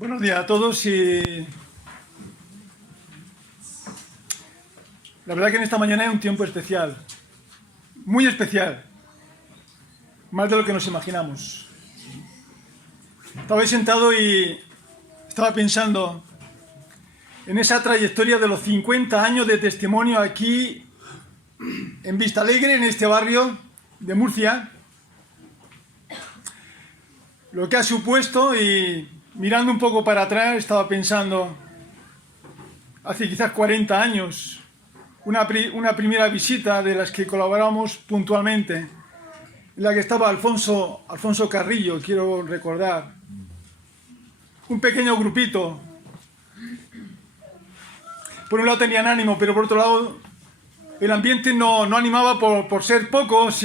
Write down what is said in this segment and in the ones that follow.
Buenos días a todos y la verdad que en esta mañana es un tiempo especial, muy especial, más de lo que nos imaginamos. Estaba ahí sentado y estaba pensando en esa trayectoria de los 50 años de testimonio aquí en Vistalegre, en este barrio de Murcia, lo que ha supuesto. Y mirando un poco para atrás estaba pensando, hace quizás 40 años, una primera visita de las que colaboramos puntualmente, en la que estaba Alfonso Carrillo, quiero recordar, un pequeño grupito. Por un lado tenían ánimo, pero por otro lado el ambiente no animaba por ser pocos.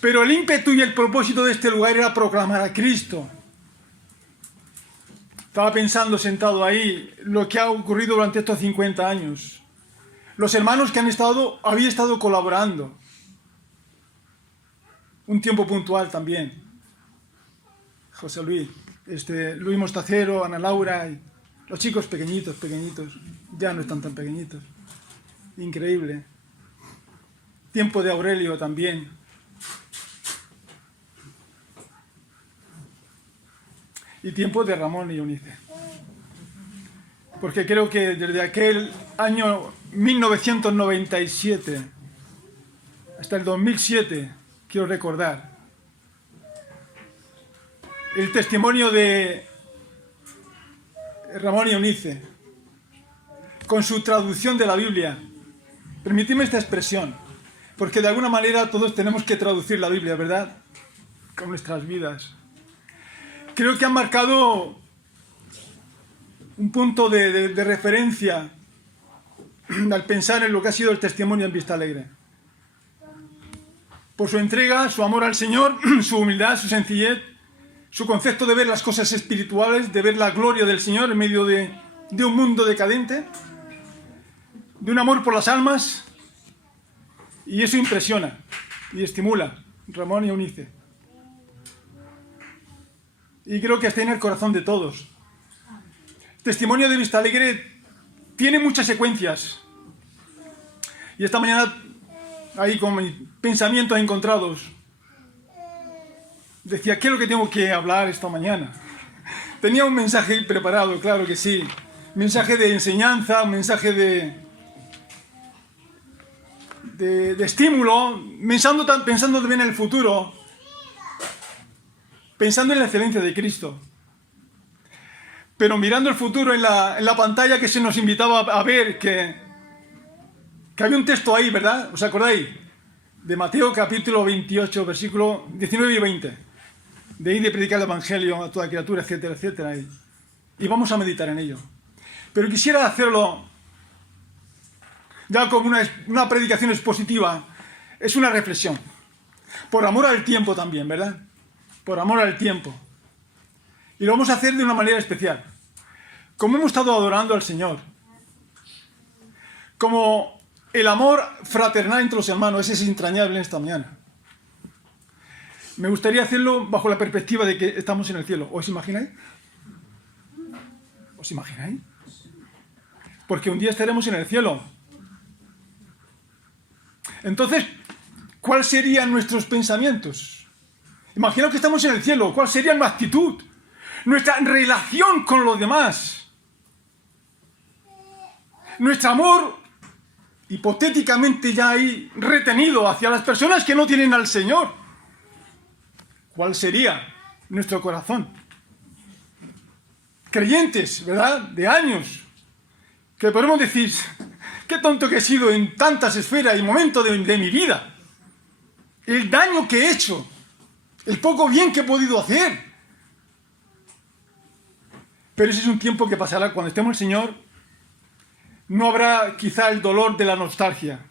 Pero el ímpetu y el propósito de este lugar era proclamar a Cristo. Estaba pensando sentado ahí lo que ha ocurrido durante estos 50 años. Los hermanos que habían estado colaborando. Un tiempo puntual también. José Luis, Luis Mostacero, Ana Laura, y los chicos pequeñitos, ya no están tan pequeñitos. Increíble. Tiempo de Aurelio también. Y tiempo de Ramón y Eunice. Porque creo que desde aquel año 1997 hasta el 2007, quiero recordar, el testimonio de Ramón y Eunice, con su traducción de la Biblia. Permitidme esta expresión, porque de alguna manera todos tenemos que traducir la Biblia, ¿verdad? Con nuestras vidas. Creo que han marcado un punto de referencia al pensar en lo que ha sido el testimonio en Vistalegre. Por su entrega, su amor al Señor, su humildad, su sencillez, su concepto de ver las cosas espirituales, de ver la gloria del Señor en medio de un mundo decadente, de un amor por las almas, y eso impresiona y estimula. Ramón y Eunice. Y creo que está en el corazón de todos. El testimonio de Vistalegre tiene muchas secuencias. Y esta mañana, ahí con mis pensamientos encontrados, decía, ¿qué es lo que tengo que hablar esta mañana? Tenía un mensaje preparado, claro que sí. Mensaje de enseñanza, un mensaje de estímulo, pensando también en el futuro, pensando en la excelencia de Cristo. Pero mirando el futuro en la pantalla que se nos invitaba a ver, que había un texto ahí, ¿verdad? ¿Os acordáis? De Mateo capítulo 28, versículo 19 y 20. De ir de predicar el Evangelio a toda criatura, etcétera, etcétera. Y vamos a meditar en ello. Pero quisiera hacerlo ya como una predicación expositiva. Es una reflexión. Por amor al tiempo también, ¿verdad? Por amor al tiempo. Y lo vamos a hacer de una manera especial. Como hemos estado adorando al Señor. Como el amor fraternal entre los hermanos, ese es entrañable en esta mañana. Me gustaría hacerlo bajo la perspectiva de que estamos en el cielo. ¿Os imagináis? ¿Os imagináis? Porque un día estaremos en el cielo. Entonces, ¿cuáles serían nuestros pensamientos? Imaginaos que estamos en el cielo. ¿Cuál sería nuestra actitud? Nuestra relación con los demás. Nuestro amor, hipotéticamente ya ahí retenido hacia las personas que no tienen al Señor. ¿Cuál sería nuestro corazón? Creyentes, ¿verdad? De años. Que podemos decir, qué tonto que he sido en tantas esferas y momentos de mi vida. El daño que he hecho. El poco bien que he podido hacer. Pero ese es un tiempo que pasará. Cuando estemos en el Señor, no habrá quizá el dolor de la nostalgia.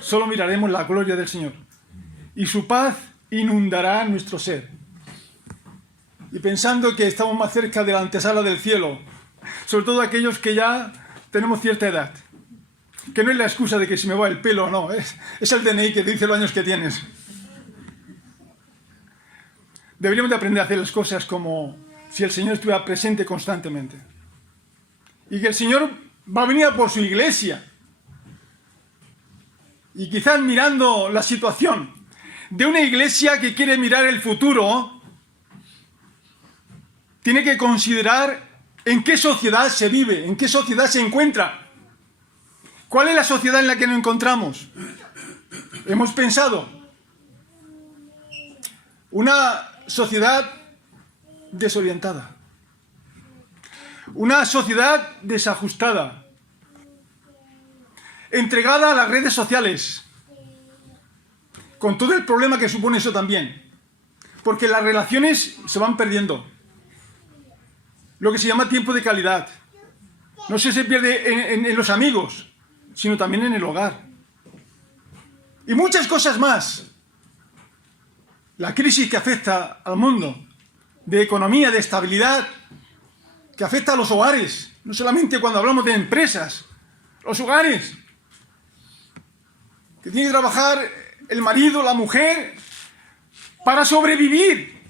Solo miraremos la gloria del Señor. Y su paz inundará nuestro ser. Y pensando que estamos más cerca de la antesala del cielo, sobre todo aquellos que ya tenemos cierta edad, que no es la excusa de que si me va el pelo o no, es el DNI que te dice los años que tienes. Deberíamos de aprender a hacer las cosas como si el Señor estuviera presente constantemente. Y que el Señor va a venir a por su iglesia. Y quizás mirando la situación de una iglesia que quiere mirar el futuro, tiene que considerar en qué sociedad se vive, en qué sociedad se encuentra. ¿Cuál es la sociedad en la que nos encontramos? Hemos pensado, una sociedad desorientada, una sociedad desajustada, entregada a las redes sociales, con todo el problema que supone eso también, porque las relaciones se van perdiendo, lo que se llama tiempo de calidad. No se pierde en los amigos, sino también en el hogar. Y muchas cosas más. La crisis que afecta al mundo, de economía, de estabilidad, que afecta a los hogares, no solamente cuando hablamos de empresas, los hogares, que tiene que trabajar el marido, la mujer, para sobrevivir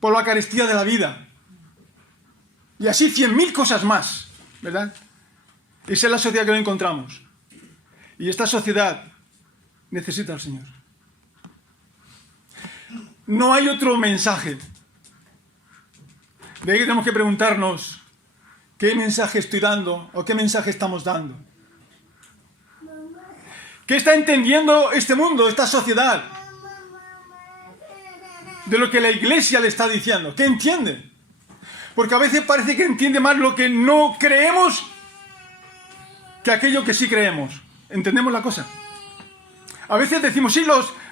por la carestía de la vida. Y así 100.000 cosas más, ¿verdad? Esa es la sociedad que nos encontramos. Y esta sociedad necesita al Señor. No hay otro mensaje. De ahí que tenemos que preguntarnos qué mensaje estoy dando o qué mensaje estamos dando. ¿Qué está entendiendo este mundo, esta sociedad? De lo que la iglesia le está diciendo. ¿Qué entiende? Porque a veces parece que entiende más lo que no creemos que aquello que sí creemos. ¿Entendemos la cosa? A veces decimos, sí,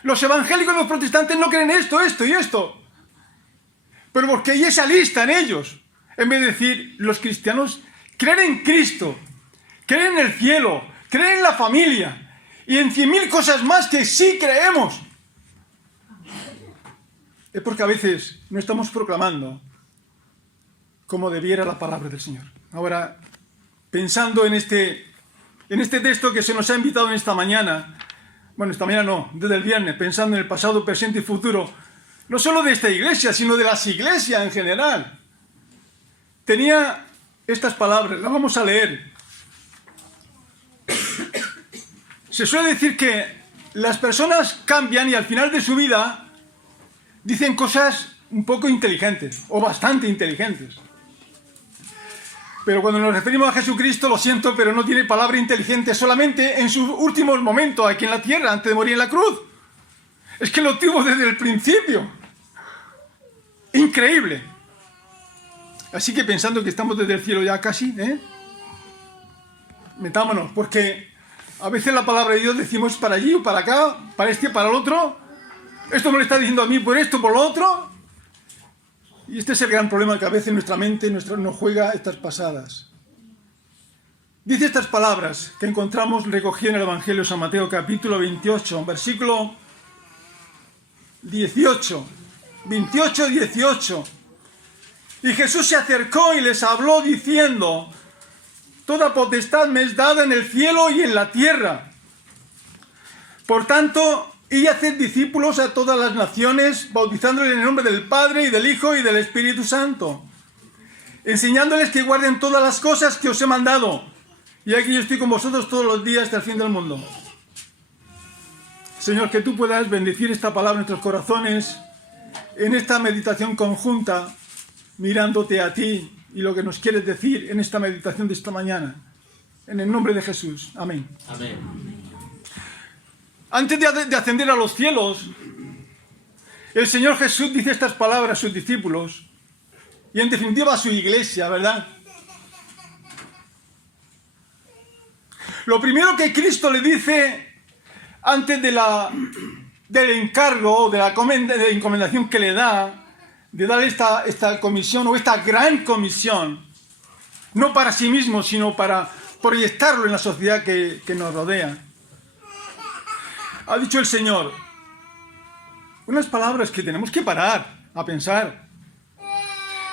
los evangélicos y los protestantes no creen esto, esto y esto. Pero porque hay esa lista en ellos. En vez de decir, los cristianos creen en Cristo, creen en el cielo, creen en la familia y en 100.000 cosas más que sí creemos. Es porque a veces no estamos proclamando como debiera la palabra del Señor. Ahora, pensando en este texto que se nos ha invitado en esta mañana, bueno, esta mañana no, desde el viernes, pensando en el pasado, presente y futuro, no solo de esta iglesia, sino de las iglesias en general. Tenía estas palabras, las vamos a leer. Se suele decir que las personas cambian y al final de su vida dicen cosas un poco inteligentes, o bastante inteligentes. Pero cuando nos referimos a Jesucristo, lo siento, pero no tiene palabra inteligente solamente en sus últimos momentos aquí en la tierra, antes de morir en la cruz. Es que lo tuvo desde el principio. Increíble. Así que pensando que estamos desde el cielo ya casi, metámonos, porque a veces la palabra de Dios decimos para allí o para acá, para este, para el otro. Esto me lo está diciendo a mí por esto, por lo otro. Y este es el gran problema que a veces nuestra mente nos juega estas pasadas. Dice estas palabras que encontramos recogidas en el Evangelio de San Mateo, capítulo 28, versículo 18. 28, 18. Y Jesús se acercó y les habló diciendo: toda potestad me es dada en el cielo y en la tierra. Por tanto, y haced discípulos a todas las naciones, bautizándoles en el nombre del Padre, y del Hijo, y del Espíritu Santo, enseñándoles que guarden todas las cosas que os he mandado. Y aquí yo estoy con vosotros todos los días hasta el fin del mundo. Señor, que tú puedas bendecir esta palabra en nuestros corazones, en esta meditación conjunta, mirándote a ti y lo que nos quieres decir en esta meditación de esta mañana. En el nombre de Jesús. Amén. Amén. Antes de ascender a los cielos, el Señor Jesús dice estas palabras a sus discípulos y en definitiva a su iglesia, ¿verdad? Lo primero que Cristo le dice antes del encargo, de la encomendación que le da, de darle esta comisión o esta gran comisión, no para sí mismo, sino para proyectarlo en la sociedad que nos rodea. Ha dicho el Señor unas palabras que tenemos que parar a pensar.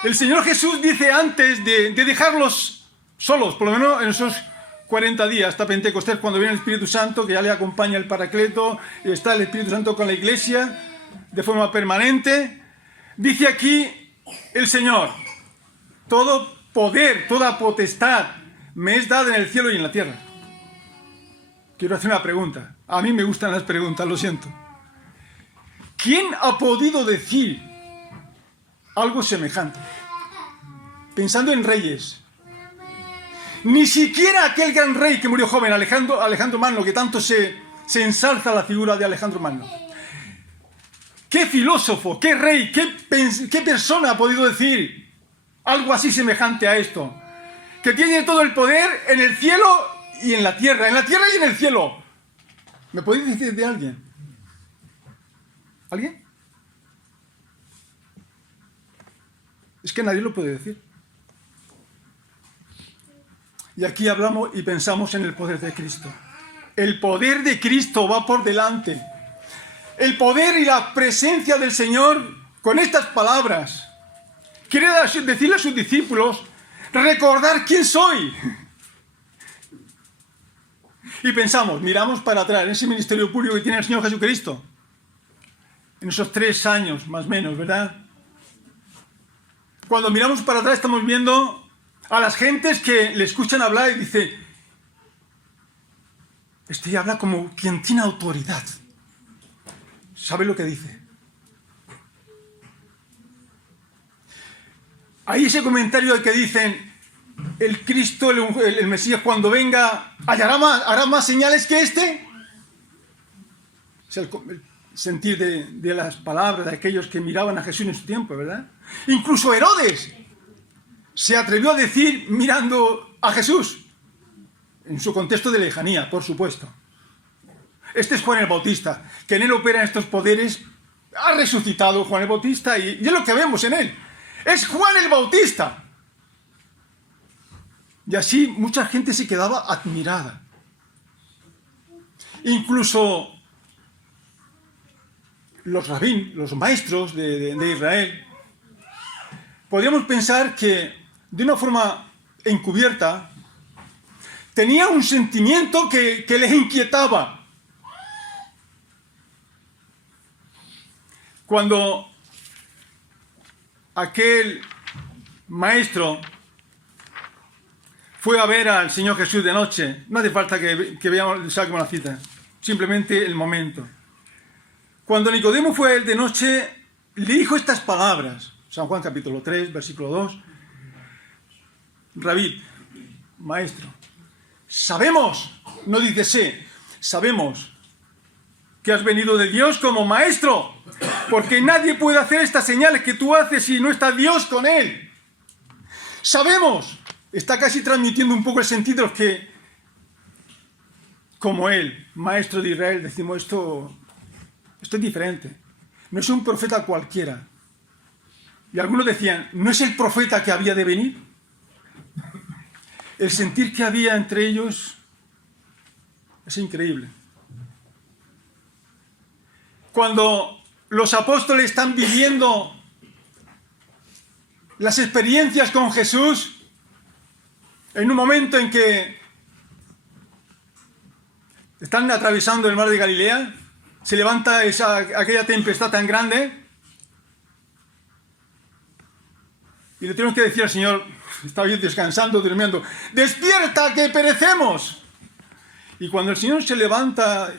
El Señor Jesús dice antes de dejarlos solos, por lo menos en esos 40 días, hasta Pentecostés, cuando viene el Espíritu Santo, que ya le acompaña el Paracleto, está el Espíritu Santo con la iglesia de forma permanente. Dice aquí el Señor, todo poder, toda potestad me es dada en el cielo y en la tierra. Quiero hacer una pregunta. A mí me gustan las preguntas, lo siento. ¿Quién ha podido decir algo semejante? Pensando en reyes. Ni siquiera aquel gran rey que murió joven, Alejandro Magno, que tanto se ensalza la figura de Alejandro Magno. ¿Qué filósofo, qué rey, qué persona ha podido decir algo así semejante a esto? Que tiene todo el poder en el cielo y en la tierra y en el cielo. ¿Me podéis decir de alguien? ¿Alguien? Es que nadie lo puede decir. Y aquí hablamos y pensamos en el poder de Cristo. El poder de Cristo va por delante. El poder y la presencia del Señor con estas palabras. Quiere decirle a sus discípulos, recordar quién soy. Y pensamos, miramos para atrás, en ese ministerio público que tiene el Señor Jesucristo. En esos 3 años, más o menos, ¿verdad? Cuando miramos para atrás estamos viendo a las gentes que le escuchan hablar y dicen, este habla como quien tiene autoridad. ¿Sabe lo que dice? Hay ese comentario que dicen, el Cristo, el Mesías, cuando venga, ¿hará más señales que este? Es el sentir de las palabras de aquellos que miraban a Jesús en su tiempo, ¿verdad? Incluso Herodes se atrevió a decir mirando a Jesús, en su contexto de lejanía, por supuesto. Este es Juan el Bautista, que en él operan estos poderes. Ha resucitado Juan el Bautista y es lo que vemos en él. Es Juan el Bautista. Y así mucha gente se quedaba admirada. Incluso los rabín, los maestros de Israel, podríamos pensar que de una forma encubierta tenía un sentimiento que les inquietaba. Cuando aquel maestro fue a ver al Señor Jesús de noche, no hace falta que saquemos la cita, simplemente el momento. Cuando Nicodemo fue a él de noche, le dijo estas palabras, San Juan capítulo 3, versículo 2, Rabí, maestro, sabemos, no dice sé, sabemos que has venido de Dios como maestro, porque nadie puede hacer estas señales que tú haces si no está Dios con él. Sabemos, está casi transmitiendo un poco el sentido de los que, como él, maestro de Israel, decimos esto es diferente. No es un profeta cualquiera. Y algunos decían, ¿no es el profeta que había de venir? El sentir que había entre ellos es increíble. Cuando los apóstoles están viviendo las experiencias con Jesús, en un momento en que están atravesando el mar de Galilea, se levanta aquella tempestad tan grande y le tenemos que decir al Señor, estaba bien descansando, durmiendo, ¡despierta que perecemos! Y cuando el Señor se levanta,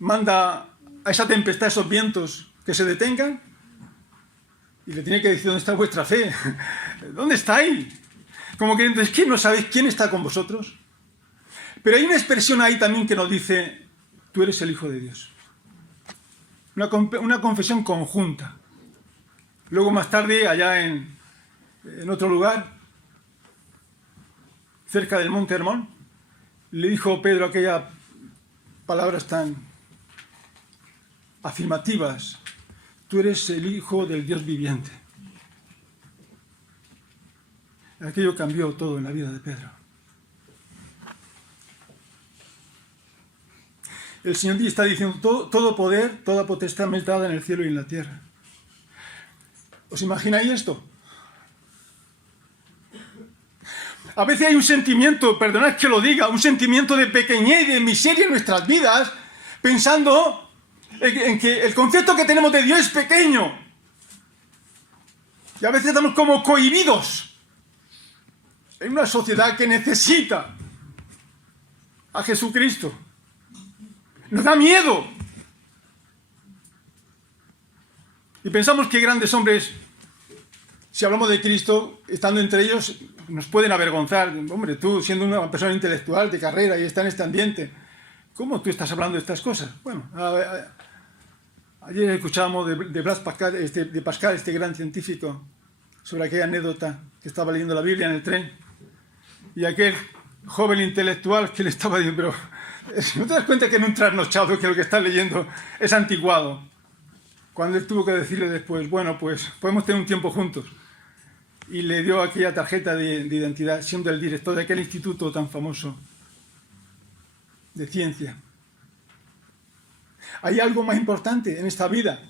manda a esa tempestad, esos vientos, que se detengan, y le tiene que decir, ¿dónde está vuestra fe? ¿Dónde estáis? Como que es que no sabéis quién está con vosotros. Pero hay una expresión ahí también que nos dice, tú eres el Hijo de Dios. Una confesión conjunta. Luego más tarde, allá en otro lugar, cerca del Monte Hermón, le dijo Pedro aquellas palabras tan afirmativas, tú eres el Hijo del Dios viviente. Aquello cambió todo en la vida de Pedro. El Señor está diciendo, todo poder, toda potestad me es dada en el cielo y en la tierra. ¿Os imagináis esto? A veces hay un sentimiento, perdonad que lo diga, un sentimiento de pequeñez y de miseria en nuestras vidas, pensando en que el concepto que tenemos de Dios es pequeño. Y a veces estamos como cohibidos en una sociedad que necesita a Jesucristo. Nos da miedo. Y pensamos que grandes hombres, si hablamos de Cristo, estando entre ellos, nos pueden avergonzar. Hombre, tú siendo una persona intelectual de carrera y está en este ambiente, ¿cómo tú estás hablando de estas cosas? Bueno, ayer escuchábamos de Blaise Pascal, de Pascal, este gran científico, sobre aquella anécdota que estaba leyendo la Biblia en el tren, y aquel joven intelectual que le estaba diciendo, pero ¿no te das cuenta que en un trasnochado que lo que estás leyendo es anticuado? Cuando él tuvo que decirle después, bueno, pues podemos tener un tiempo juntos. Y le dio aquella tarjeta de identidad, siendo el director de aquel instituto tan famoso de ciencia. Hay algo más importante en esta vida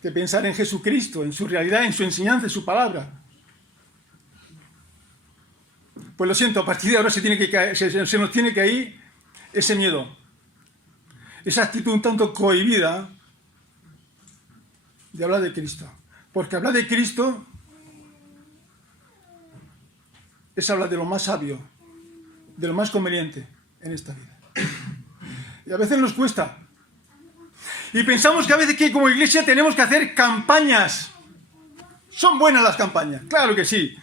que pensar en Jesucristo, en su realidad, en su enseñanza, en su palabra. Pues lo siento, a partir de ahora se nos tiene que ir ese miedo, esa actitud un tanto cohibida de hablar de Cristo. Porque hablar de Cristo es hablar de lo más sabio, de lo más conveniente en esta vida. Y a veces nos cuesta. Y pensamos que a veces que como iglesia tenemos que hacer campañas. Son buenas las campañas, claro que sí.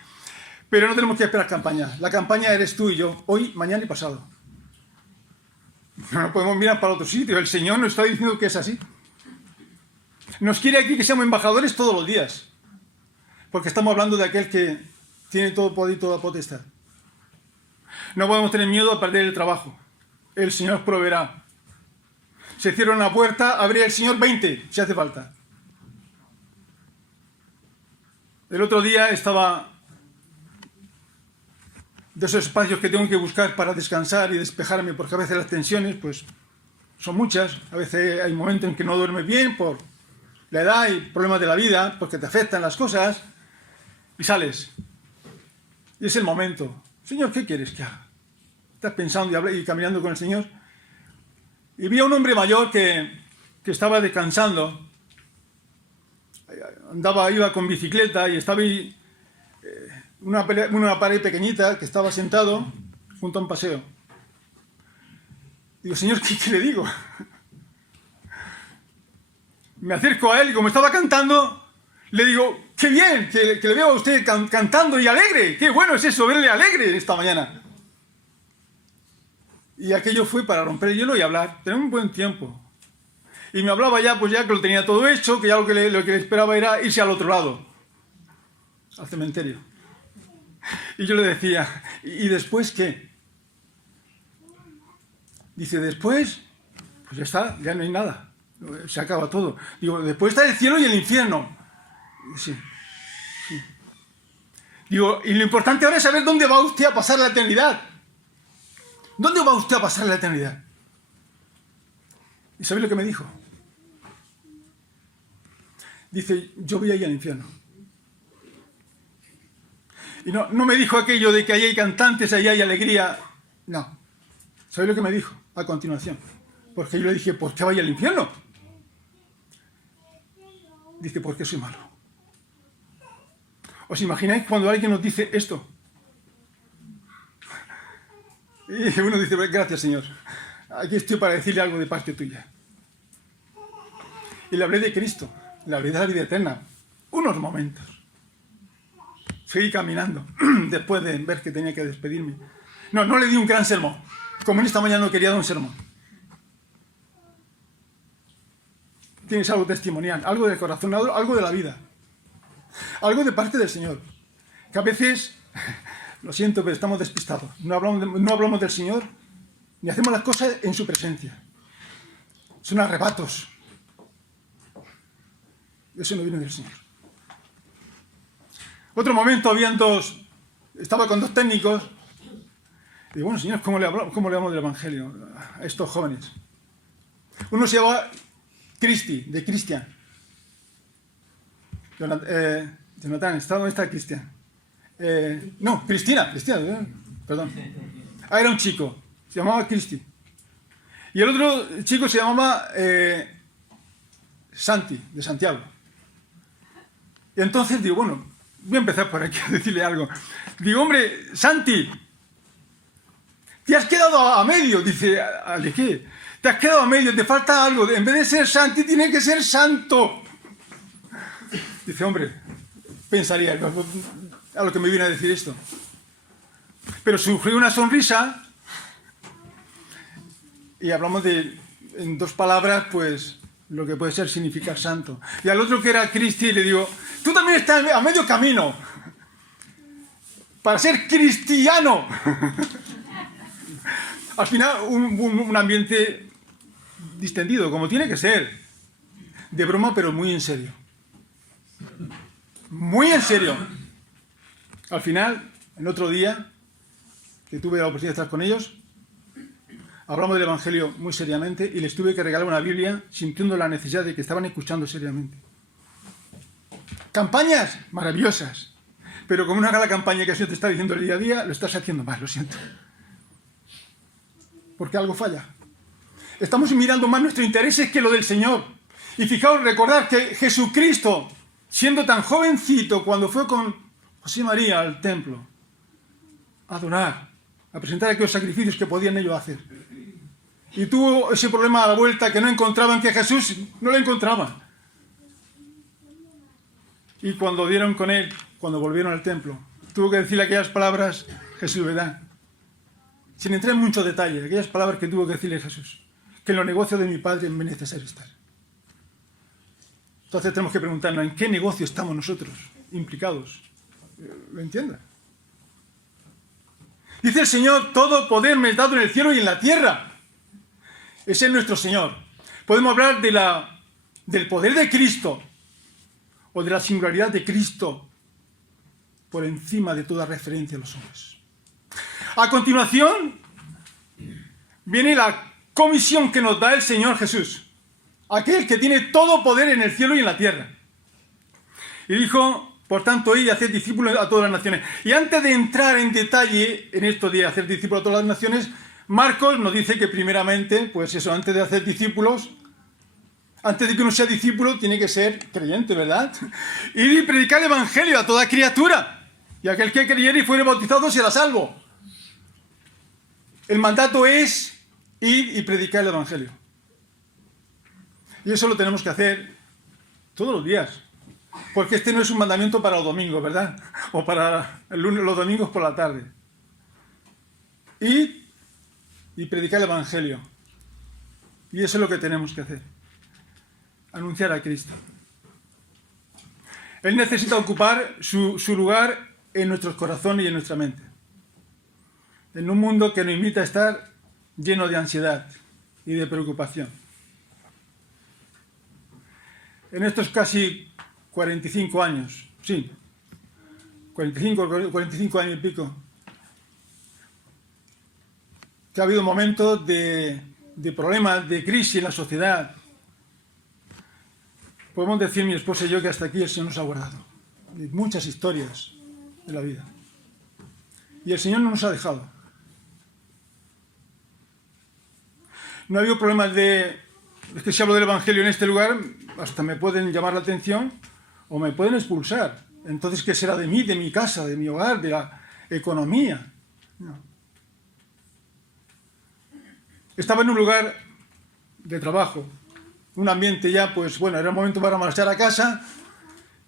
Pero no tenemos que esperar campañas. La campaña eres tú y yo, hoy, mañana y pasado. No podemos mirar para otro sitio. El Señor nos está diciendo que es así. Nos quiere aquí que seamos embajadores todos los días. Porque estamos hablando de aquel que tiene todo poder y toda potestad. No podemos tener miedo a perder el trabajo. El Señor proveerá. Se cierra una puerta, abrirá el Señor 20, si hace falta. El otro día estaba de esos espacios que tengo que buscar para descansar y despejarme, porque a veces las tensiones pues son muchas. A veces hay momentos en que no duermes bien por la edad y problemas de la vida, porque te afectan las cosas, y sales. Y es el momento. Señor, ¿qué quieres que haga? Estás pensando y caminando con el Señor. Y vi a un hombre mayor que estaba descansando. Iba con bicicleta y estaba ahí, una pared pequeñita, que estaba sentado junto a un paseo. Digo, Señor, ¿qué le digo? Me acerco a él y como estaba cantando, le digo, qué bien, que le veo a usted cantando y alegre. Qué bueno es eso, verle alegre esta mañana. Y aquello fue para romper el hielo y hablar. Tener un buen tiempo. Y me hablaba ya, pues ya que lo tenía todo hecho, que ya lo que le esperaba era irse al otro lado, al cementerio. Y yo le decía, ¿y después qué? Dice, después, pues ya está, ya no hay nada. Se acaba todo. Digo, después está el cielo y el infierno. Sí, sí. Digo, y lo importante ahora es saber dónde va usted a pasar la eternidad. ¿Dónde va usted a pasar la eternidad? ¿Y sabéis lo que me dijo? Dice, yo voy a ir al infierno. Y no me dijo aquello de que ahí hay cantantes, ahí hay alegría. No. ¿Sabéis lo que me dijo a continuación? Porque yo le dije, ¿por qué vaya al infierno? Dice, porque soy malo. ¿Os imagináis cuando alguien nos dice esto? Y uno dice, gracias Señor, aquí estoy para decirle algo de parte tuya. Y le hablé de Cristo, le hablé de la vida eterna, unos momentos. Seguí caminando, después de ver que tenía que despedirme. No le di un gran sermón, como en esta mañana no quería dar un sermón. Tienes algo testimonial, algo del corazón, algo de la vida, algo de parte del Señor, que a veces... Lo siento, pero estamos despistados. No hablamos del Señor, ni hacemos las cosas en su presencia. Son arrebatos. Eso no viene del Señor. Otro momento, estaba con dos técnicos. Y digo, bueno, Señor, ¿cómo le hablamos del Evangelio a estos jóvenes? Uno se llamaba Cristian. Jonathan, ¿dónde está Cristian? No, Cristina, perdón. Era un chico, se llamaba Cristi. Y el otro chico se llamaba Santi, de Santiago. Y entonces digo, bueno, voy a empezar por aquí a decirle algo. Digo, hombre, Santi, te has quedado a medio. Dice, ¿de qué? Te has quedado a medio, te falta algo. En vez de ser Santi, tiene que ser santo. Dice, hombre, pensaría a lo que me viene a decir esto. Pero surgió una sonrisa y hablamos en dos palabras, pues, lo que puede ser significar santo. Y al otro que era Cristi le digo, tú también estás a medio camino para ser cristiano. Al final, un ambiente distendido, como tiene que ser. De broma, pero muy en serio. Muy en serio. Al final, el otro día, que tuve la oportunidad de estar con ellos, hablamos del Evangelio muy seriamente y les tuve que regalar una Biblia sintiendo la necesidad de que estaban escuchando seriamente. Campañas maravillosas, pero como no haga la campaña que el Señor te está diciendo el día a día, lo estás haciendo mal, lo siento. Porque algo falla. Estamos mirando más nuestros intereses que lo del Señor. Y fijaos, recordad que Jesucristo, siendo tan jovencito, cuando fue con José y María al templo, a adorar, a presentar aquellos sacrificios que podían ellos hacer. Y tuvo ese problema a la vuelta, que no encontraban, que Jesús no lo encontraban. Y cuando dieron con él, cuando volvieron al templo, tuvo que decirle aquellas palabras, Jesús, ¿verdad? Sin entrar en mucho detalle, aquellas palabras que tuvo que decirle Jesús, que en los negocios de mi Padre me es necesario estar. Entonces tenemos que preguntarnos, ¿en qué negocio estamos nosotros implicados? ¿Lo entiendes? Dice el Señor, todo poder me es dado en el cielo y en la tierra. Ese es nuestro Señor. Podemos hablar del poder de Cristo o de la singularidad de Cristo por encima de toda referencia a los hombres. A continuación, viene la comisión que nos da el Señor Jesús, aquel que tiene todo poder en el cielo y en la tierra. Y dijo, por tanto, id y haced discípulos a todas las naciones. Y antes de entrar en detalle en esto de hacer discípulos a todas las naciones, Marcos nos dice que primeramente, pues eso, antes de hacer discípulos, antes de que uno sea discípulo, tiene que ser creyente, ¿verdad? Y predicar el Evangelio a toda criatura. Y aquel que creyere y fuere bautizado será salvo. El mandato es ir y predicar el Evangelio. Y eso lo tenemos que hacer todos los días. Porque este no es un mandamiento para los domingos, ¿verdad? O para los domingos por la tarde. Y predicar el Evangelio. Y eso es lo que tenemos que hacer. Anunciar a Cristo. Él necesita ocupar su lugar en nuestros corazones y en nuestra mente. En un mundo que nos invita a estar lleno de ansiedad y de preocupación. En estos casi 45 años, sí, 45 años y pico, que ha habido momentos de problemas, de crisis en la sociedad. Podemos decir mi esposa y yo que hasta aquí el Señor nos ha guardado. Hay muchas historias de la vida. Y el Señor no nos ha dejado. No ha habido problemas es que si hablo del Evangelio en este lugar, hasta me pueden llamar la atención o me pueden expulsar. Entonces, ¿qué será de mí, de mi casa, de mi hogar, de la economía? No. Estaba en un lugar de trabajo, un ambiente ya, pues bueno, era el momento para marchar a casa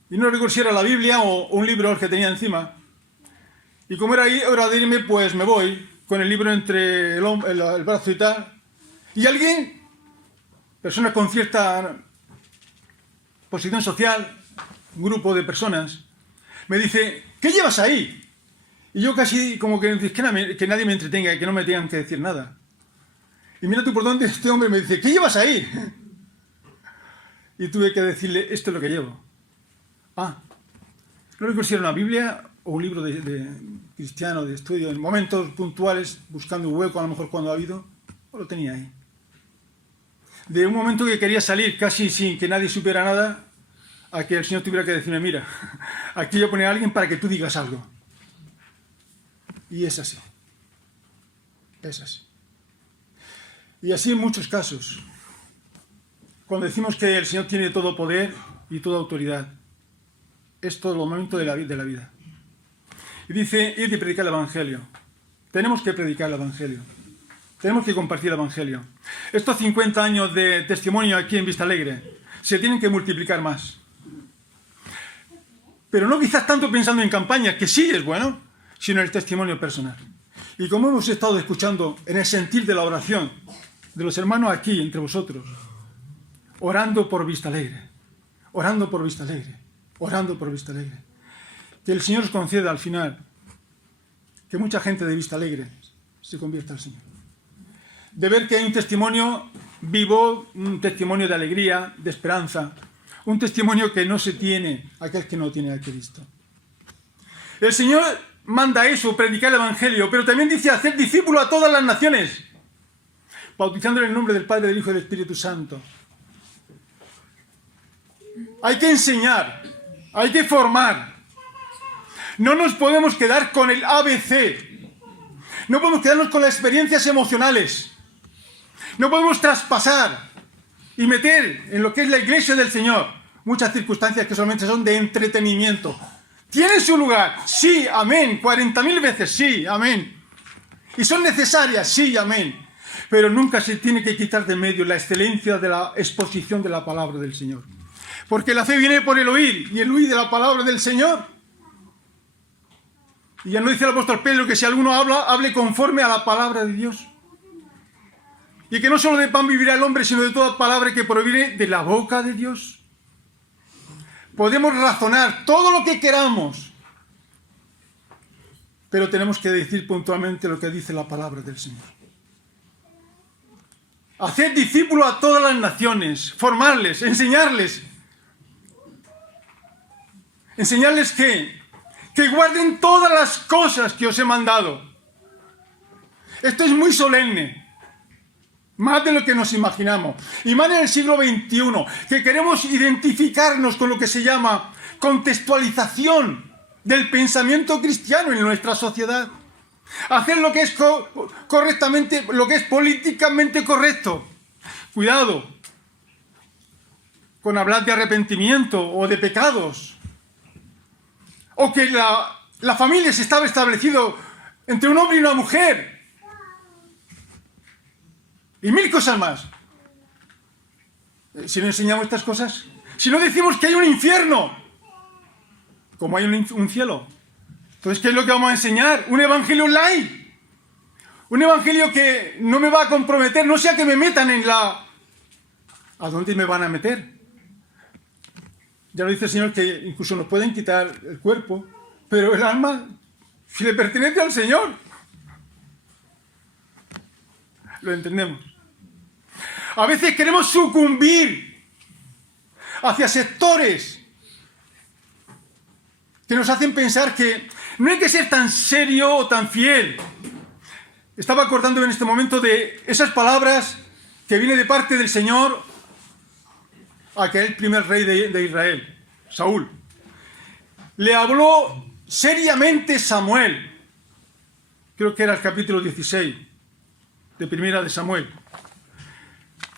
y no recuerdo si era la Biblia o un libro que tenía encima. Y como era hora de irme, pues me voy con el libro entre el brazo y tal. Y alguien, persona con cierta posición social, un grupo de personas, me dice, ¿qué llevas ahí? Y yo casi como que nadie me entretenga, que no me tengan que decir nada. Y mira tú por dónde este hombre me dice, ¿qué llevas ahí? Y tuve que decirle, esto es lo que llevo. No recuerdo si era una Biblia o un libro de cristiano, de estudio, en momentos puntuales, buscando un hueco, a lo mejor cuando ha habido, lo tenía ahí. De un momento que quería salir casi sin que nadie supiera nada, a que el Señor tuviera que decirme, mira, aquí yo ponía a alguien para que tú digas algo. Y es así. Es así. Y así en muchos casos. Cuando decimos que el Señor tiene todo poder y toda autoridad. es todo el momento de la vida. Y dice, id y predicar el Evangelio. Tenemos que predicar el Evangelio. Tenemos que compartir el Evangelio. Estos 50 años de testimonio aquí en Vistalegre se tienen que multiplicar más. Pero no quizás tanto pensando en campañas, que sí es bueno, sino en el testimonio personal. Y como hemos estado escuchando en el sentir de la oración de los hermanos aquí entre vosotros, orando por Vistalegre, orando por Vistalegre, orando por Vistalegre. Que el Señor os conceda al final que mucha gente de Vistalegre se convierta al Señor. De ver que hay un testimonio vivo, un testimonio de alegría, de esperanza, un testimonio que no se tiene aquel que no tiene a Cristo. El Señor manda eso, predicar el Evangelio, pero también dice hacer discípulos a todas las naciones, bautizándole en el nombre del Padre, del Hijo y del Espíritu Santo. Hay que enseñar, hay que formar. No nos podemos quedar con el ABC. No podemos quedarnos con las experiencias emocionales. No podemos traspasar y meter en lo que es la iglesia del Señor muchas circunstancias que solamente son de entretenimiento. ¿Tienen su lugar? Sí, amén. 40.000 veces, sí, amén. ¿Y son necesarias? Sí, amén. Pero nunca se tiene que quitar de medio la excelencia de la exposición de la palabra del Señor. Porque la fe viene por el oír, y el oír de la palabra del Señor. Y ya no dice el apóstol Pedro que si alguno habla, hable conforme a la palabra de Dios. Y que no solo de pan vivirá el hombre, sino de toda palabra que proviene de la boca de Dios. Podemos razonar todo lo que queramos, pero tenemos que decir puntualmente lo que dice la palabra del Señor. Hacer discípulos a todas las naciones, formarles, enseñarles. Enseñarles que guarden todas las cosas que os he mandado. Esto es muy solemne. Más de lo que nos imaginamos. Y más en el siglo XXI, que queremos identificarnos con lo que se llama contextualización del pensamiento cristiano en nuestra sociedad. Hacer lo que es correctamente, lo que es políticamente correcto. Cuidado con hablar de arrepentimiento o de pecados. O que la familia se estaba establecido entre un hombre y una mujer. Y mil cosas más. Si no enseñamos estas cosas, si no decimos que hay un infierno, como hay un cielo, entonces ¿qué es lo que vamos a enseñar? Un evangelio light. Un evangelio que no me va a comprometer, no sea que me metan en la... ¿A dónde me van a meter? Ya lo dice el Señor que incluso nos pueden quitar el cuerpo, pero el alma, si le pertenece al Señor, lo entendemos. A veces queremos sucumbir hacia sectores que nos hacen pensar que no hay que ser tan serio o tan fiel. Estaba acordándome en este momento de esas palabras que vienen de parte del Señor a aquel primer rey de Israel, Saúl. Le habló seriamente Samuel. Creo que era el capítulo 16 de Primera de Samuel.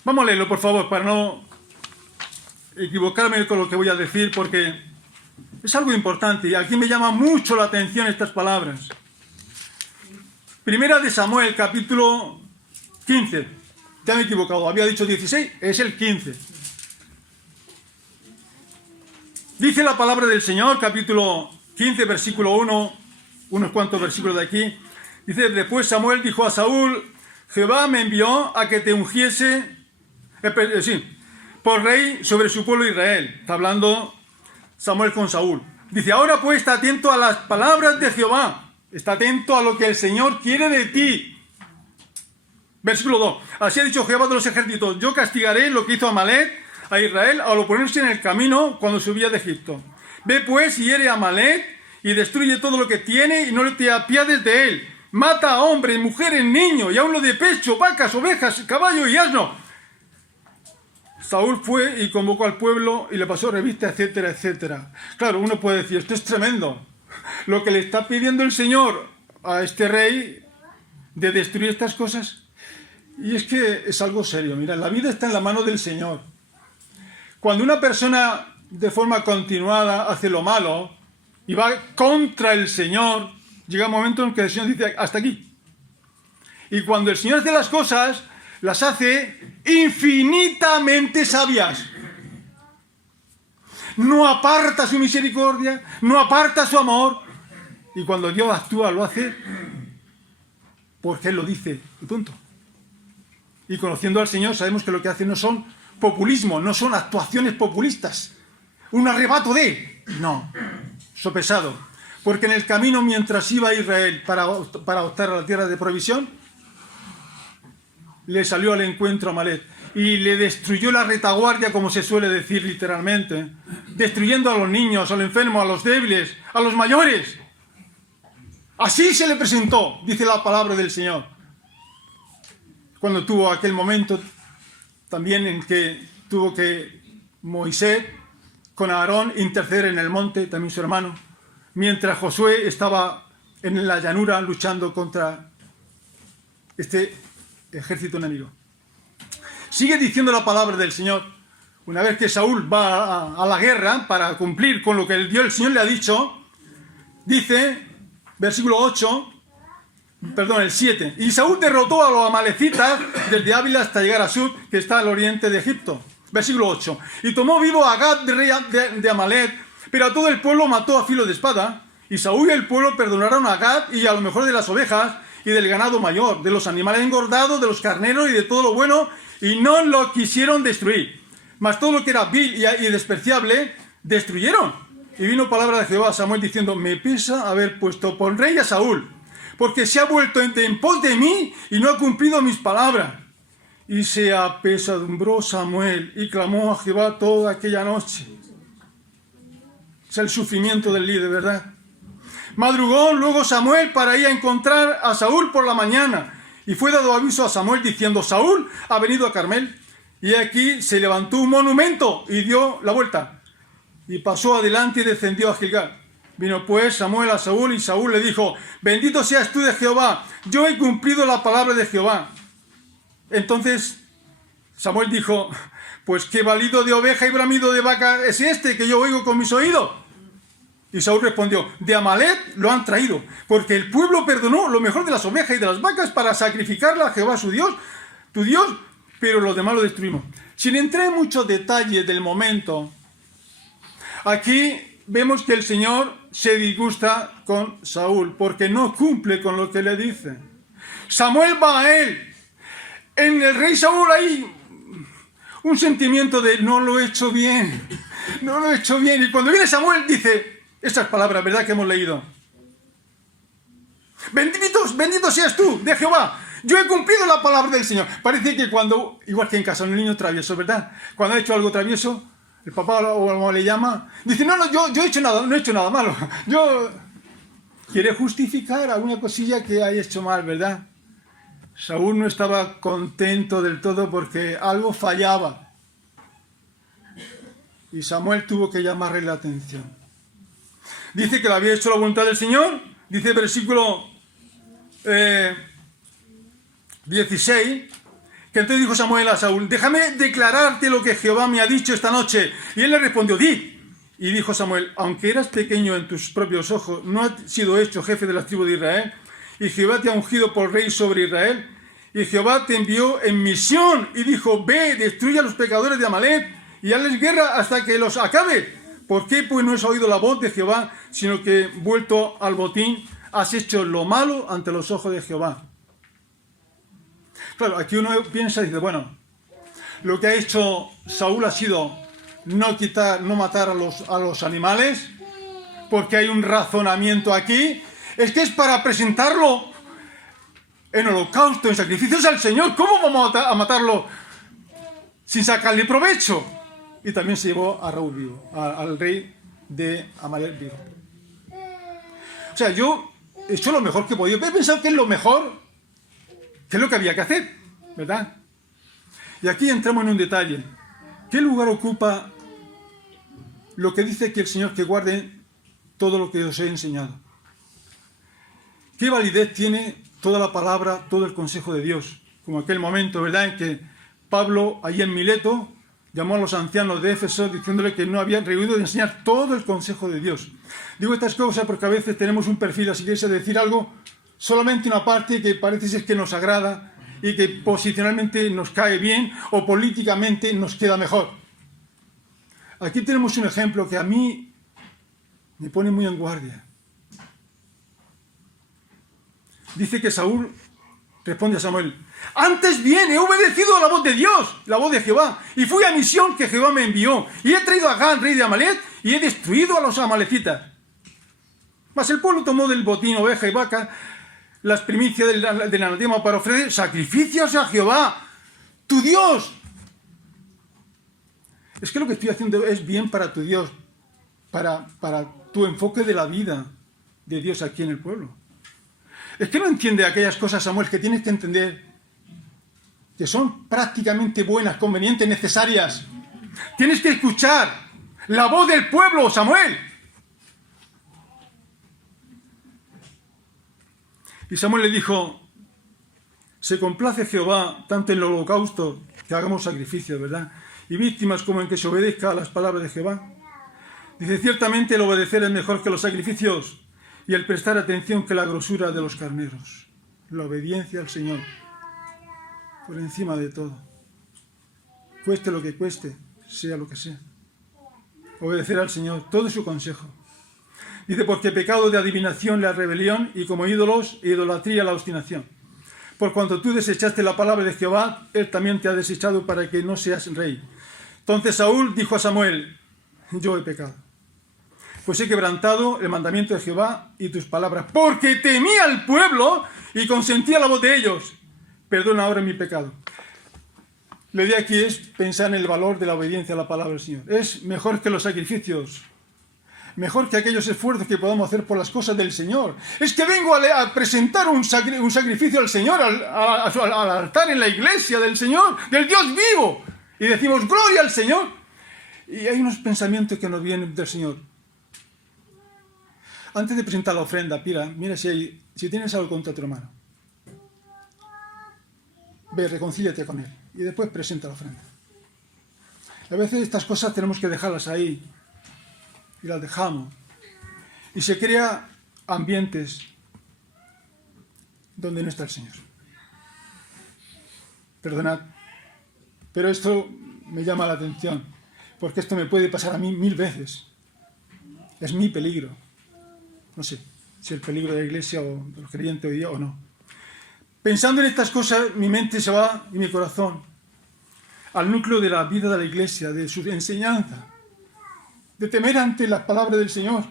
Vamos a leerlo, por favor, para no equivocarme con lo que voy a decir, porque es algo importante y aquí me llama mucho la atención estas palabras. Primera de Samuel, capítulo 15. Ya me he equivocado, había dicho 16, es el 15. Dice la palabra del Señor, capítulo 15, versículo 1, unos cuantos versículos de aquí. Dice, después Samuel dijo a Saúl, Jehová me envió a que te ungiese por rey sobre su pueblo Israel. Está hablando Samuel con Saúl. Dice, ahora pues está atento a las palabras de Jehová. Está atento a lo que el Señor quiere de ti. Versículo 2. Así ha dicho Jehová de los ejércitos, yo castigaré lo que hizo Amalek a Israel al oponerse en el camino cuando subía de Egipto. Ve pues y hiere a Amalek y destruye todo lo que tiene y no te apiades de él. Mata a hombres, mujeres, niños y aun lo de pecho, vacas, ovejas, caballo y asno. Saúl fue y convocó al pueblo y le pasó revista, etcétera, etcétera. Claro, uno puede decir, esto es tremendo. Lo que le está pidiendo el Señor a este rey de destruir estas cosas. Y es que es algo serio. Mira, la vida está en la mano del Señor. Cuando una persona de forma continuada hace lo malo y va contra el Señor, llega un momento en que el Señor dice hasta aquí. Y cuando el Señor hace las cosas, las hace infinitamente sabias. No aparta su misericordia, no aparta su amor. Y cuando Dios actúa, lo hace porque Él lo dice, y punto. Y conociendo al Señor, sabemos que lo que hace no son populismo, no son actuaciones populistas. Un arrebato de... No, sopesado. Porque en el camino, mientras iba a Israel para optar a la tierra de provisión, le salió al encuentro Amalek y le destruyó la retaguardia, como se suele decir literalmente, destruyendo a los niños, a los enfermos, a los débiles, a los mayores. Así se le presentó, dice la palabra del Señor. Cuando tuvo aquel momento también en que tuvo que Moisés con Aarón interceder en el monte, también su hermano, mientras Josué estaba en la llanura luchando contra este ejército enemigo. Sigue diciendo la palabra del Señor. Una vez que Saúl va a la guerra para cumplir con lo que el Señor le ha dicho, dice, versículo 8, perdón, el 7, y Saúl derrotó a los amalecitas desde Ávila hasta llegar a Sud, que está al oriente de Egipto. Versículo 8, y tomó vivo a Agag, rey de Amalek, pero a todo el pueblo mató a filo de espada, y Saúl y el pueblo perdonaron a Agag y a lo mejor de las ovejas y del ganado mayor, de los animales engordados, de los carneros y de todo lo bueno, y no lo quisieron destruir. Mas todo lo que era vil y despreciable, destruyeron. Y vino palabra de Jehová a Samuel diciendo, me pesa haber puesto por rey a Saúl, porque se ha vuelto en pos de mí y no ha cumplido mis palabras. Y se apesadumbró Samuel y clamó a Jehová toda aquella noche. Es el sufrimiento del líder, ¿verdad? Madrugó luego Samuel para ir a encontrar a Saúl por la mañana. Y fue dado aviso a Samuel diciendo, Saúl ha venido a Carmel. Y aquí se levantó un monumento y dio la vuelta. Y pasó adelante y descendió a Gilgal. Vino pues Samuel a Saúl y Saúl le dijo, bendito seas tú de Jehová, yo he cumplido la palabra de Jehová. Entonces Samuel dijo, pues qué balido de oveja y bramido de vaca es este que yo oigo con mis oídos. Y Saúl respondió, de Amalek lo han traído, porque el pueblo perdonó lo mejor de las ovejas y de las vacas para sacrificarla a Jehová su Dios, tu Dios, pero los demás lo destruimos. Sin entrar en muchos detalles del momento, aquí vemos que el Señor se disgusta con Saúl, porque no cumple con lo que le dice. Samuel va a él. En el rey Saúl hay un sentimiento de no lo he hecho bien, no lo he hecho bien. Y cuando viene Samuel dice estas palabras, ¿verdad? Que hemos leído. Bendito seas tú de Jehová. Yo he cumplido la palabra del Señor. Parece que cuando, igual que en casa, un niño travieso, ¿verdad? Cuando ha hecho algo travieso, el papá o como le llama, dice, no, yo he hecho nada, no he hecho nada malo. Yo quiere justificar alguna cosilla que haya hecho mal, ¿verdad? Saúl no estaba contento del todo porque algo fallaba. Y Samuel tuvo que llamarle la atención. Dice que le había hecho la voluntad del Señor. Dice el versículo 16, que entonces dijo Samuel a Saúl, déjame declararte lo que Jehová me ha dicho esta noche. Y él le respondió, di. Y dijo Samuel, aunque eras pequeño en tus propios ojos, no has sido hecho jefe de las tribus de Israel, y Jehová te ha ungido por rey sobre Israel, y Jehová te envió en misión, y dijo, ve, destruye a los pecadores de Amalek, y hazles guerra hasta que los acabe. ¿Por qué pues no has oído la voz de Jehová, sino que, vuelto al botín, has hecho lo malo ante los ojos de Jehová? Claro, aquí uno piensa y dice, bueno, lo que ha hecho Saúl ha sido no matar a los animales, porque hay un razonamiento aquí, es que es para presentarlo en holocausto, en sacrificios al Señor. ¿Cómo vamos a matarlo sin sacarle provecho? Y también se llevó a Saúl vivo, al rey de Amalek vivo. O sea, yo he hecho lo mejor que he podido. He pensado que es lo mejor, que es lo que había que hacer, ¿verdad? Y aquí entramos en un detalle. ¿Qué lugar ocupa lo que dice que el Señor que guarde todo lo que os he enseñado? ¿Qué validez tiene toda la palabra, todo el consejo de Dios? Como aquel momento, ¿verdad?, en que Pablo, allí en Mileto, llamó a los ancianos de Éfeso diciéndole que no habían rehuido de enseñar todo el consejo de Dios. Digo estas cosas porque a veces tenemos un perfil, así que es decir algo, solamente una parte que parece ser que nos agrada y que posicionalmente nos cae bien o políticamente nos queda mejor. Aquí tenemos un ejemplo que a mí me pone muy en guardia. Dice que Saúl responde a Samuel: antes bien he obedecido a la voz de Dios, la voz de Jehová, y fui a misión que Jehová me envió, y he traído a Agag, rey de Amalec, y he destruido a los amalecitas. Mas el pueblo tomó del botín oveja y vaca las primicias del anatema para ofrecer sacrificios a Jehová, tu Dios. Es que lo que estoy haciendo es bien para tu Dios, para tu enfoque de la vida de Dios aquí en el pueblo. Es que no entiende aquellas cosas, Samuel, que tienes que entender, que son prácticamente buenas, convenientes, necesarias. Tienes que escuchar la voz del pueblo, Samuel. Y Samuel le dijo: se complace Jehová tanto en el holocausto, que hagamos sacrificios, ¿verdad?, y víctimas, como en que se obedezca a las palabras de Jehová. Dice: ciertamente el obedecer es mejor que los sacrificios, y el prestar atención que la grosura de los carneros. La obediencia al Señor, por encima de todo. Cueste lo que cueste, sea lo que sea. Obedecer al Señor, todo su consejo. Dice: porque pecado de adivinación la rebelión, y como ídolos, idolatría la obstinación. Por cuanto tú desechaste la palabra de Jehová, Él también te ha desechado para que no seas rey. Entonces Saúl dijo a Samuel: yo he pecado, pues he quebrantado el mandamiento de Jehová y tus palabras, porque temía al pueblo y consentía la voz de ellos. Perdona ahora mi pecado. La idea aquí es pensar en el valor de la obediencia a la palabra del Señor. Es mejor que los sacrificios, mejor que aquellos esfuerzos que podamos hacer por las cosas del Señor. Es que vengo a presentar un sacrificio al Señor, al altar en la iglesia del Señor, del Dios vivo. Y decimos: gloria al Señor. Y hay unos pensamientos que nos vienen del Señor. Antes de presentar la ofrenda, mira si tienes algo contra tu hermano. Ve, reconcíliate con él. Y después presenta la ofrenda. A veces estas cosas tenemos que dejarlas ahí. Y las dejamos. Y se crea ambientes donde no está el Señor. Perdonad, pero esto me llama la atención, porque esto me puede pasar a mí 1000 veces. Es mi peligro. No sé si el peligro de la iglesia o de los creyentes hoy día o no. Pensando en estas cosas, mi mente se va y mi corazón al núcleo de la vida de la iglesia, de su enseñanza, de temer ante las palabras del Señor.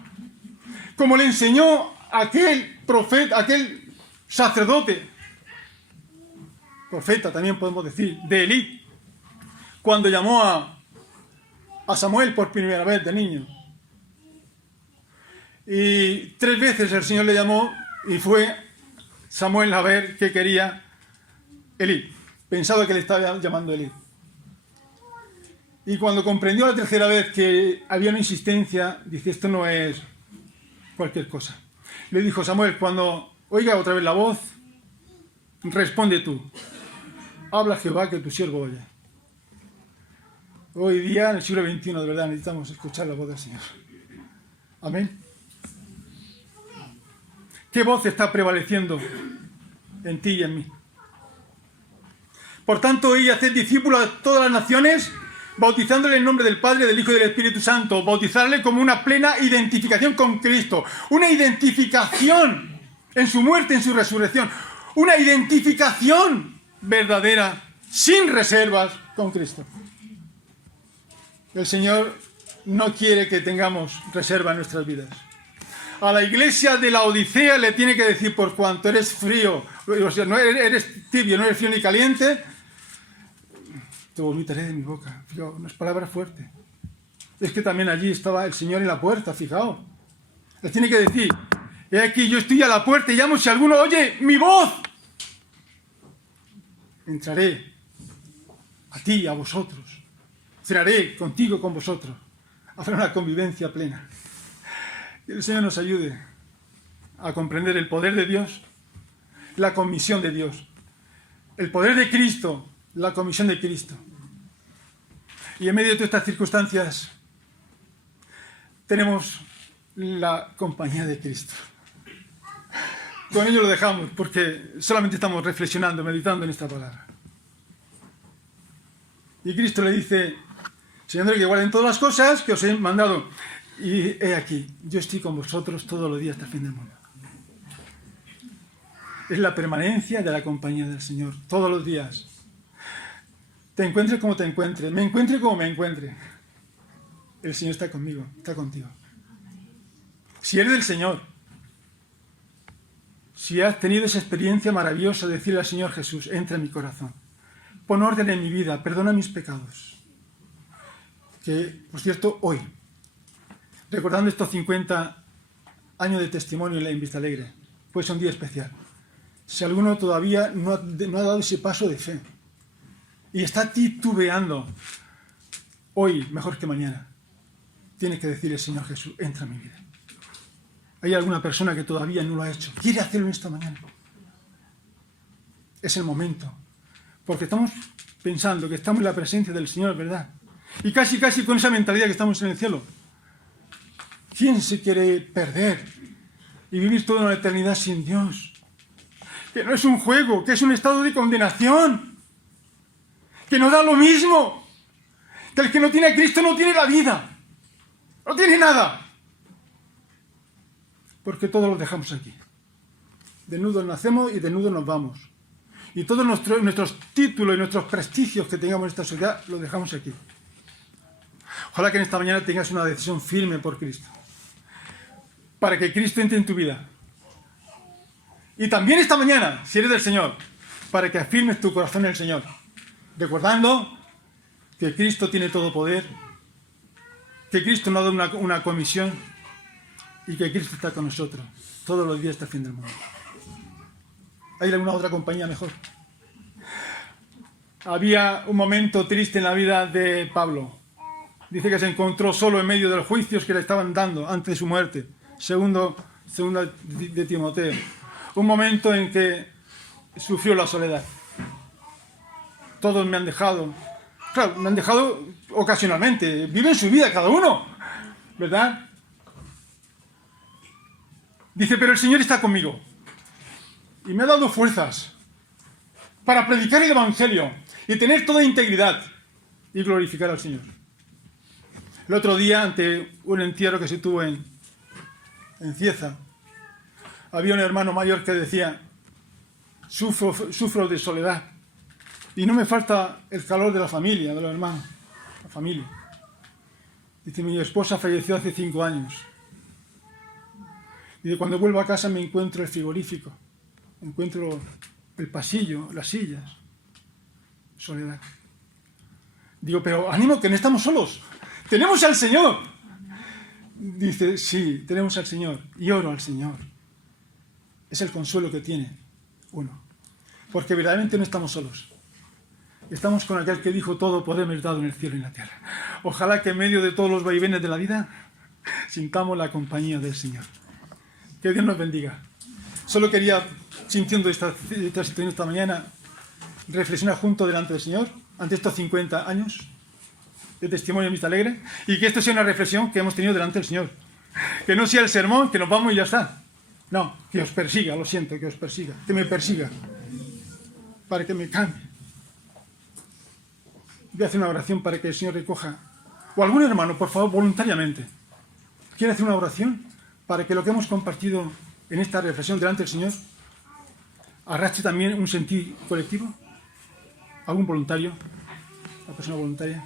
Como le enseñó aquel profeta, aquel sacerdote, profeta también podemos decir, de Elí, cuando llamó a Samuel por primera vez de niño. Y 3 veces el Señor le llamó y fue Samuel a ver qué quería Elí. Pensaba que le estaba llamando Elí. Y cuando comprendió la 3ª vez que había una insistencia, dice: esto no es cualquier cosa. Le dijo: Samuel, cuando oiga otra vez la voz, responde tú: habla Jehová, que tu siervo oye. Hoy día, en el siglo XXI, de verdad, necesitamos escuchar la voz del Señor. Amén. ¿Qué voz está prevaleciendo en ti y en mí? Por tanto, id y haced discípulos a todas las naciones, bautizándole en nombre del Padre, del Hijo y del Espíritu Santo. Bautizarle como una plena identificación con Cristo. Una identificación en su muerte, en su resurrección. Una identificación verdadera, sin reservas, con Cristo. El Señor no quiere que tengamos reserva en nuestras vidas. A la iglesia de la Odisea le tiene que decir: por cuanto eres frío, o sea, no eres tibio, no eres frío ni caliente, te vomitaré de mi boca. Fijaos, unas palabras fuertes. Es que también allí estaba el Señor en la puerta, fijaos. Les tiene que decir: he aquí, yo estoy a la puerta y llamo, si alguno oye mi voz, entraré a ti y a vosotros. Cenaré contigo, con vosotros. Habrá una convivencia plena. Que el Señor nos ayude a comprender el poder de Dios, la comisión de Dios. El poder de Cristo, la comisión de Cristo. Y en medio de todas estas circunstancias tenemos la compañía de Cristo. Con ello lo dejamos porque solamente estamos reflexionando, meditando en esta palabra. Y Cristo le dice, Señor, que guarden todas las cosas que os he mandado. Y he aquí, yo estoy con vosotros todos los días hasta el fin del mundo. Es la permanencia de la compañía del Señor, todos los días. Te encuentres como te encuentres, me encuentre como me encuentre. El Señor está conmigo, está contigo. Si eres del Señor, si has tenido esa experiencia maravillosa de decirle al Señor Jesús, entra en mi corazón, pon orden en mi vida, perdona mis pecados. Que, por cierto, hoy, recordando estos 50 años de testimonio en Vista Alegre, pues es un día especial. Si alguno todavía no ha dado ese paso de fe y está titubeando, hoy, mejor que mañana, tiene que decirle, Señor Jesús, entra en mi vida. ¿Hay alguna persona que todavía no lo ha hecho? ¿Quiere hacerlo en esta mañana? Es el momento. Porque estamos pensando que estamos en la presencia del Señor, ¿verdad? Y casi con esa mentalidad que estamos en el cielo. ¿Quién se quiere perder y vivir toda una eternidad sin Dios? Que no es un juego, que es un estado de condenación. Que no da lo mismo. Que el que no tiene a Cristo no tiene la vida. No tiene nada. Porque todos lo dejamos aquí. Desnudos nacemos y desnudos nos vamos. Y todos nuestros títulos y nuestros prestigios que tengamos en esta sociedad los dejamos aquí. Ojalá que en esta mañana tengas una decisión firme por Cristo. Para que Cristo entre en tu vida. Y también esta mañana, si eres del Señor, para que afirmes tu corazón en el Señor. Recordando que Cristo tiene todo poder, que Cristo nos da una comisión y que Cristo está con nosotros todos los días hasta el fin del mundo. ¿Hay alguna otra compañía mejor? Había un momento triste en la vida de Pablo. Dice que se encontró solo en medio de los juicios que le estaban dando antes de su muerte. Segunda de Timoteo. Un momento en que sufrió la soledad. Todos me han dejado. Claro, me han dejado ocasionalmente. Viven su vida cada uno, ¿verdad? Dice, pero el Señor está conmigo. Y me ha dado fuerzas para predicar el Evangelio y tener toda integridad y glorificar al Señor. El otro día, ante un entierro que se tuvo en Cieza, había un hermano mayor que decía, sufro de soledad y no me falta el calor de la familia, de los hermanos, la familia. Dice, mi esposa falleció hace 5 años. Y cuando vuelvo a casa me encuentro el frigorífico, encuentro el pasillo, las sillas. Soledad. Digo, pero ánimo, que no estamos solos. ¡Tenemos al Señor! Dice, sí, tenemos al Señor. Y oro al Señor. Es el consuelo que tiene uno. Porque verdaderamente no estamos solos. Estamos con aquel que dijo, todo poder me es dado en el cielo y en la tierra. Ojalá que en medio de todos los vaivenes de la vida sintamos la compañía del Señor. Que Dios nos bendiga. Solo quería, sintiendo esta situación esta mañana, reflexionar junto delante del Señor, ante estos 50 años de testimonio en Vista Alegre, y que esto sea una reflexión que hemos tenido delante del Señor. Que no sea el sermón, que nos vamos y ya está. No, que os persiga, lo siento, que os persiga, que me persiga, para que me cambie. Voy a hacer una oración para que el Señor recoja, o algún hermano, por favor, voluntariamente, quiere hacer una oración para que lo que hemos compartido en esta reflexión delante del Señor arrastre también un sentir colectivo. ¿Algún voluntario? ¿Una persona voluntaria?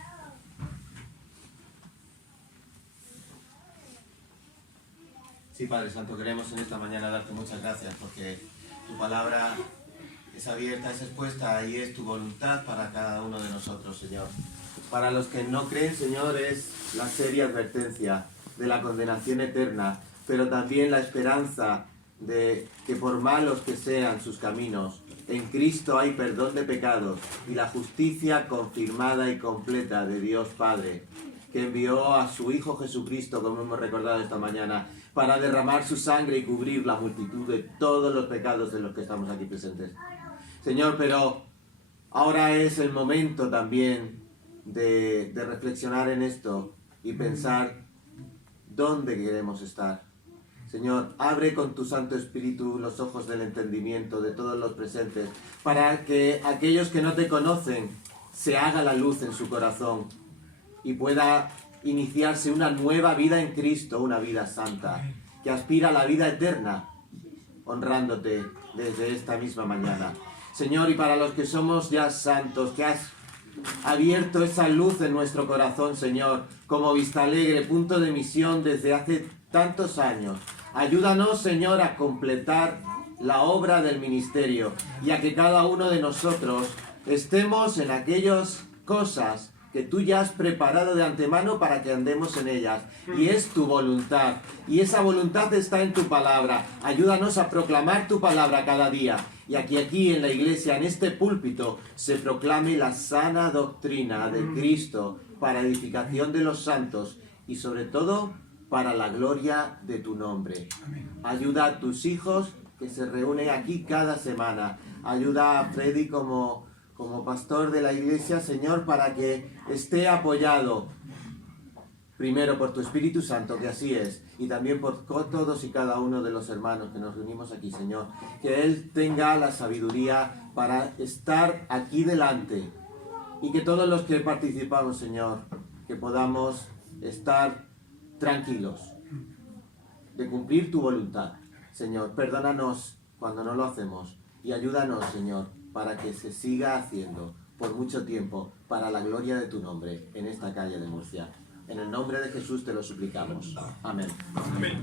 Sí, Padre Santo, queremos en esta mañana darte muchas gracias porque tu palabra es abierta, es expuesta y es tu voluntad para cada uno de nosotros, Señor. Para los que no creen, Señor, es la seria advertencia de la condenación eterna, pero también la esperanza de que por malos que sean sus caminos, en Cristo hay perdón de pecados y la justicia confirmada y completa de Dios Padre, que envió a su Hijo Jesucristo, como hemos recordado esta mañana, para derramar su sangre y cubrir la multitud de todos los pecados de los que estamos aquí presentes. Señor, pero ahora es el momento también de reflexionar en esto y pensar dónde queremos estar. Señor, abre con tu Santo Espíritu los ojos del entendimiento de todos los presentes, para que aquellos que no te conocen se haga la luz en su corazón y pueda iniciarse una nueva vida en Cristo, una vida santa, que aspira a la vida eterna, honrándote desde esta misma mañana. Señor, y para los que somos ya santos, que has abierto esa luz en nuestro corazón, Señor, como Vista Alegre, punto de misión desde hace tantos años. Ayúdanos, Señor, a completar la obra del ministerio y a que cada uno de nosotros estemos en aquellas cosas que tú ya has preparado de antemano para que andemos en ellas. Y es tu voluntad. Y esa voluntad está en tu palabra. Ayúdanos a proclamar tu palabra cada día. Y aquí en la iglesia, en este púlpito, se proclame la sana doctrina de Cristo para edificación de los santos y sobre todo para la gloria de tu nombre. Ayuda a tus hijos que se reúnen aquí cada semana. Ayuda a Freddy como pastor de la iglesia, Señor, para que esté apoyado primero por tu Espíritu Santo, que así es, y también por todos y cada uno de los hermanos que nos reunimos aquí, Señor. Que Él tenga la sabiduría para estar aquí delante y que todos los que participamos, Señor, que podamos estar tranquilos de cumplir tu voluntad. Señor, perdónanos cuando no lo hacemos y ayúdanos, Señor, para que se siga haciendo por mucho tiempo para la gloria de tu nombre en esta calle de Murcia. En el nombre de Jesús te lo suplicamos. Amén. Amén.